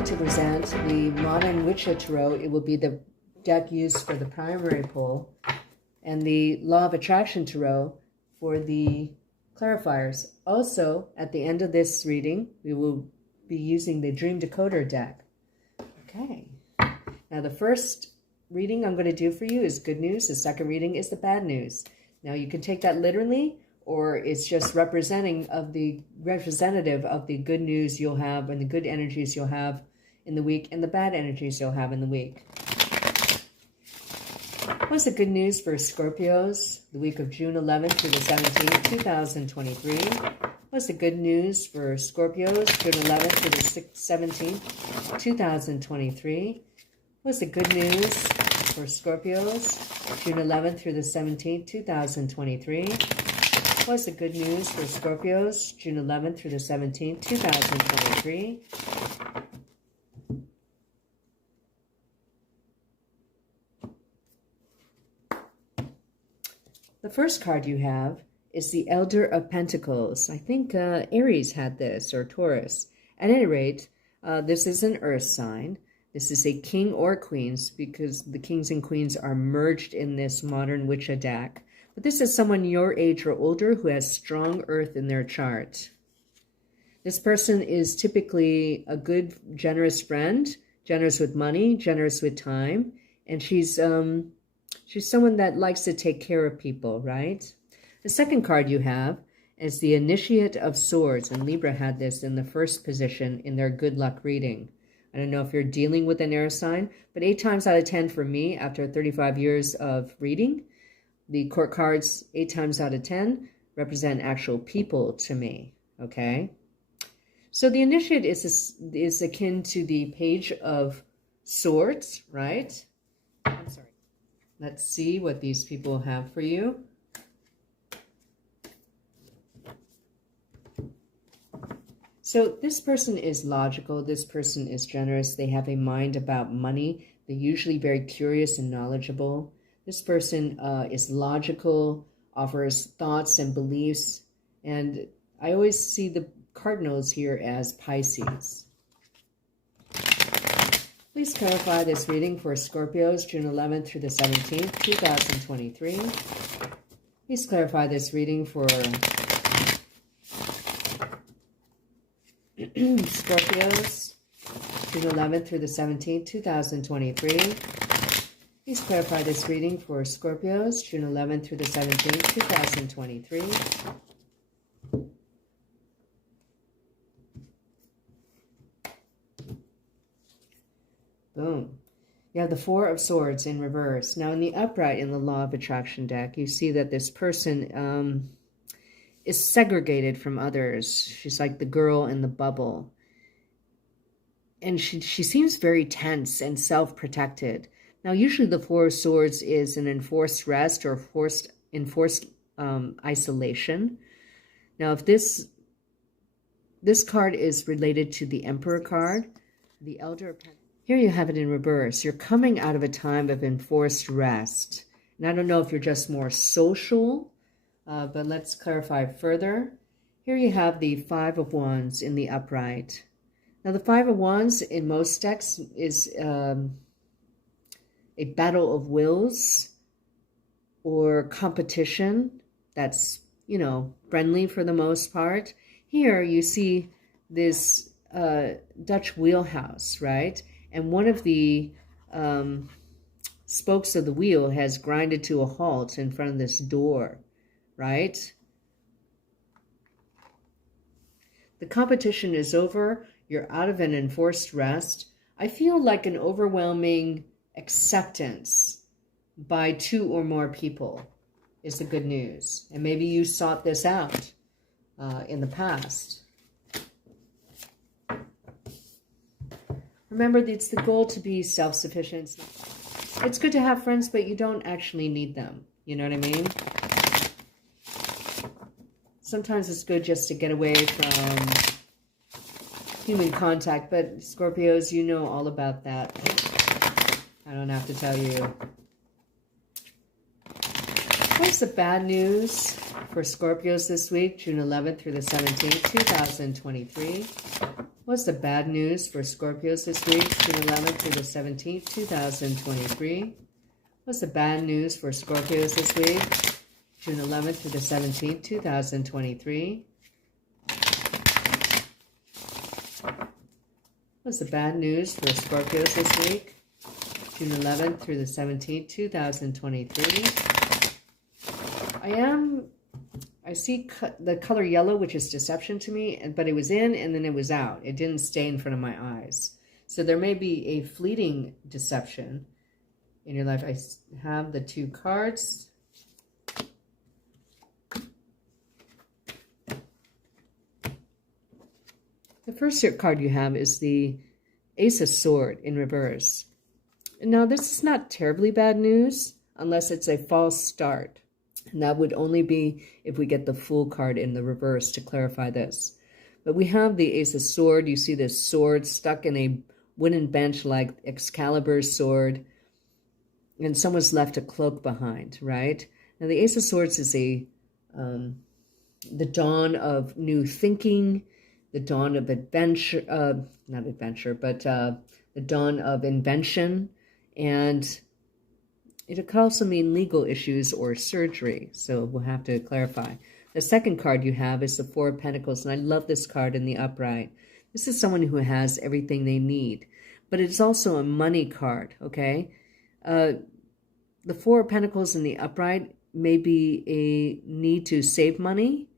me to present the Modern Witcher Tarot. It will be the deck used for the primary pull, and the Law of Attraction Tarot for the clarifiers. Also, at the end of this reading, we will be using the Dream Decoder deck. Okay. Now, the first reading I'm going to do for you is good news. The second reading is the bad news. Now, you can take that literally, or it's just representative of the good news you'll have and the good energies you'll have in the week and the bad energies you'll have in the week. What's the good news for Scorpios, the week of June 11th through the 17th, 2023? What's the good news for Scorpios, June 11th through the 17th, 2023? What's the good news for Scorpios, June 11th through the 17th, 2023? What's the good news for Scorpios, June 11th through the 17th, 2023? The first card you have is the Elder of Pentacles. I think Aries had this, or Taurus. At any rate, this is an earth sign. This is a king or queens, because the kings and queens are merged in this Modern Witcher deck. But this is someone your age or older who has strong earth in their chart. This person is typically a good, generous friend, generous with money, generous with time, and she's someone that likes to take care of people, right? The second card you have is the Initiate of Swords, and Libra had this in the first position in their good luck reading. I don't know if you're dealing with an air sign, but 8 times out of 10 for me, after 35 years of reading, the court cards 8 times out of 10 represent actual people to me, okay? So the Initiate is akin to the Page of Swords, right? I'm sorry. Let's see what these people have for you. So this person is logical. This person is generous. They have a mind about money. They're usually very curious and knowledgeable. This person is logical, offers thoughts and beliefs. And I always see the cardinals here as Pisces. Please clarify this reading for Scorpios, June 11th through the 17th, 2023. Please clarify this reading for Scorpios, June 11th through the 17th, 2023. Please clarify this reading for Scorpios, June 11th through the 17th, 2023. Boom. You have the Four of Swords in reverse. Now, in the upright in the Law of Attraction deck, you see that this person is segregated from others. She's like the girl in the bubble. And she seems very tense and self-protected. Now, usually the Four of Swords is an enforced rest or enforced isolation. Now, if this card is related to the Emperor card, the Elder of Pentacles, here you have it in reverse. You're coming out of a time of enforced rest. And I don't know if you're just more social, but let's clarify further. Here you have the Five of Wands in the upright. Now, the Five of Wands in most decks is a battle of wills or competition that's, friendly for the most part. Here you see this Dutch wheelhouse, right? And one of the spokes of the wheel has grinded to a halt in front of this door, right? The competition is over. You're out of an enforced rest. I feel like an overwhelming acceptance by 2 or more people is the good news. And maybe you sought this out in the past. Remember, it's the goal to be self-sufficient. It's good to have friends, but you don't actually need them. You know what I mean? Sometimes it's good just to get away from human contact, but Scorpios, you know all about that. I don't have to tell you. What's the bad news for Scorpios this week, June 11th through the 17th, 2023? What's the bad news for Scorpios this week, June 11th through the 17th, 2023? What's the bad news for Scorpios this week, June 11th through the 17th, 2023? What's the bad news for Scorpios this week, June 11th through the 17th, 2023? I see the color yellow, which is deception to me, but it was in and then it was out. It didn't stay in front of my eyes. So there may be a fleeting deception in your life. I have the 2 cards. The first card you have is the Ace of Swords in reverse. Now, this is not terribly bad news unless it's a false start. And that would only be if we get the full card in the reverse to clarify this. But we have the Ace of Swords. You see this sword stuck in a wooden bench like Excalibur's sword. And someone's left a cloak behind, right? Now, the Ace of Swords is the dawn of new thinking, the dawn of adventure, not adventure, but the dawn of invention. And it could also mean legal issues or surgery. So we'll have to clarify. The second card you have is the 4 of Pentacles. And I love this card in the upright. This is someone who has everything they need. But it's also a money card, okay? The 4 of Pentacles in the upright may be a need to save money,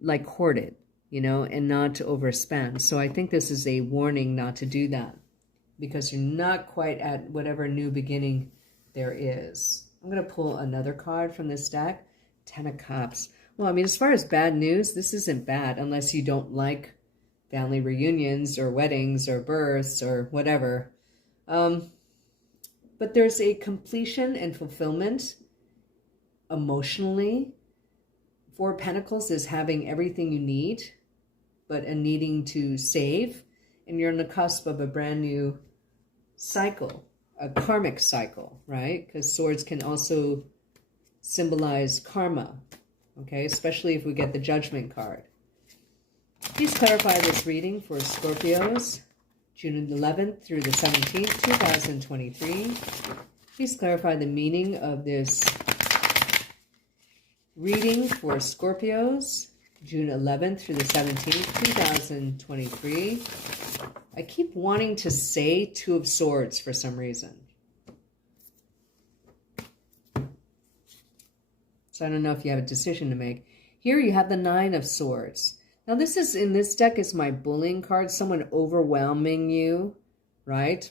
like hoard it, you know, and not to overspend. So I think this is a warning not to do that because you're not quite at whatever new beginning there is. I'm going to pull another card from this deck, 10 of Cups. Well, I mean, as far as bad news, this isn't bad unless you don't like family reunions or weddings or births or whatever. But there's a completion and fulfillment emotionally. 4 of Pentacles is having everything you need, but a needing to save. And you're on the cusp of a brand new cycle, a karmic cycle, right? Because swords can also symbolize karma, okay? Especially if we get the Judgment card. Please clarify this reading for Scorpios, June 11th through the 17th, 2023. Please clarify the meaning of this reading for Scorpios, June 11th through the 17th, 2023. I keep wanting to say 2 of Swords for some reason. So I don't know if you have a decision to make. Here you have the 9 of Swords. Now this is, in this deck, is my bullying card, someone overwhelming you, right?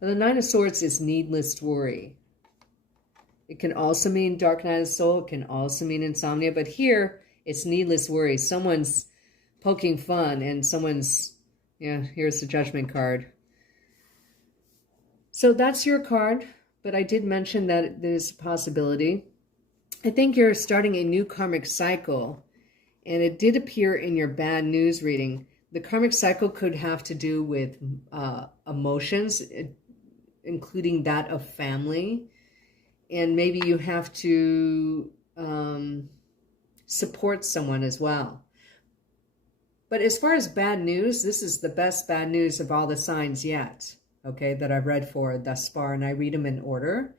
But the 9 of Swords is needless worry. It can also mean dark night of the soul. It can also mean insomnia. But here, it's needless worry. Someone's poking fun and someone's, yeah, here's the Judgment card. So that's your card. But I did mention that there's a possibility. I think you're starting a new karmic cycle. And it did appear in your bad news reading. The karmic cycle could have to do with emotions, including that of family. And maybe you have to support someone as well. But as far as bad news, this is the best bad news of all the signs yet, okay, that I've read for thus far. And I read them in order,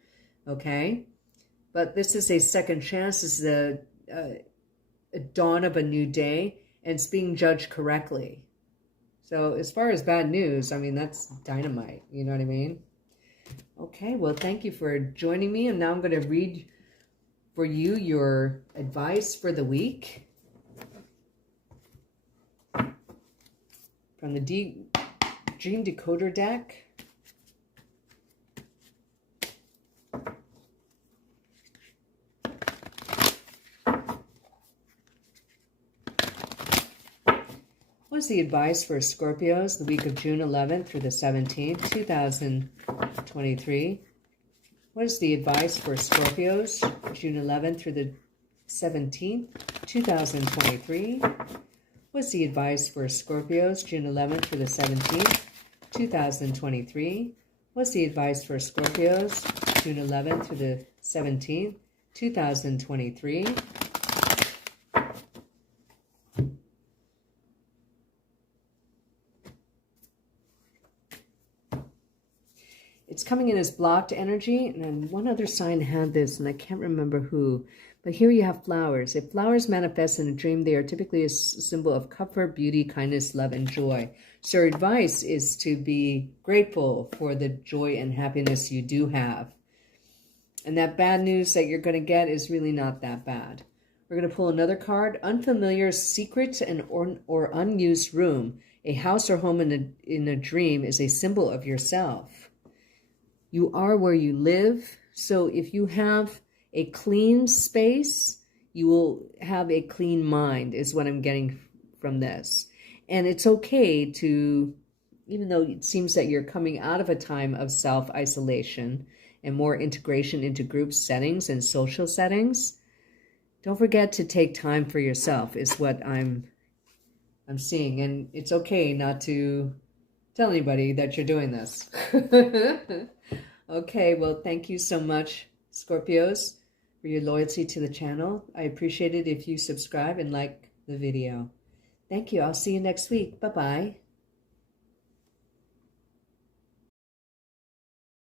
okay? But this is a second chance. This is a dawn of a new day, and it's being judged correctly. So as far as bad news, I mean, that's dynamite. You know what I mean? Okay, well, thank you for joining me. And now I'm going to read for you your advice for the week from the Dream Decoder deck. What is the advice for Scorpios the week of June 11th through the 17th, 2023? What is the advice for Scorpios June 11th through the 17th, 2023? What's the advice for Scorpios June 11th through the 17th, 2023? What's the advice for Scorpios June 11th through the 17th, 2023? It's coming in as blocked energy, and then one other sign had this, and I can't remember who. But here you have flowers. If flowers manifest in a dream, they are typically a symbol of comfort, beauty, kindness, love, and joy. So your advice is to be grateful for the joy and happiness you do have. And that bad news that you're going to get is really not that bad. We're going to pull another card. Unfamiliar, secret, and or unused room. A house or home in a dream is a symbol of yourself. You are where you live. So if you have a clean space, you will have a clean mind, is what I'm getting from this. And it's okay to, even though it seems that you're coming out of a time of self-isolation and more integration into group settings and social settings, don't forget to take time for yourself, is what I'm seeing. And it's okay not to tell anybody that you're doing this. Okay, well, thank you so much, Scorpios, for your loyalty to the channel. I appreciate it if you subscribe and like the video. Thank you. I'll see you next week. Bye-bye.